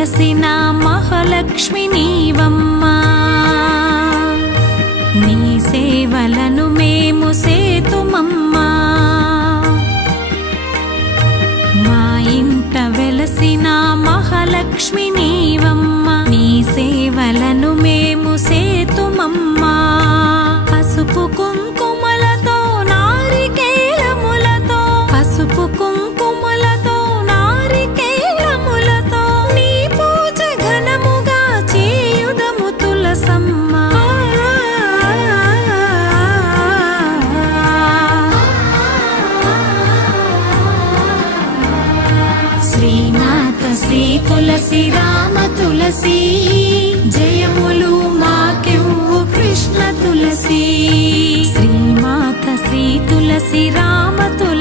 వెలసిన మహాలక్ష్మి నీవమ్మా, నీ సేవలను మేము సేతుమమ్మా. మా ఇంట వెలసిన మహాలక్ష్మి నీవమ్మా, నీ సేవలను మేము సేతుమమ్మా. పసుపు కుంకుమలతో నారికేలములతో, పసుపు కుంకుమలతో నారికేలములతో నీ పూజ ఘనముగా చేయుదము తులసమ్మా. శ్రీమాత శ్రీ తులసి రామ తులసి, జయములు మాకెవ్వు కృష్ణ తులసి. శ్రీమాత శ్రీ తులసి రామ తులసి.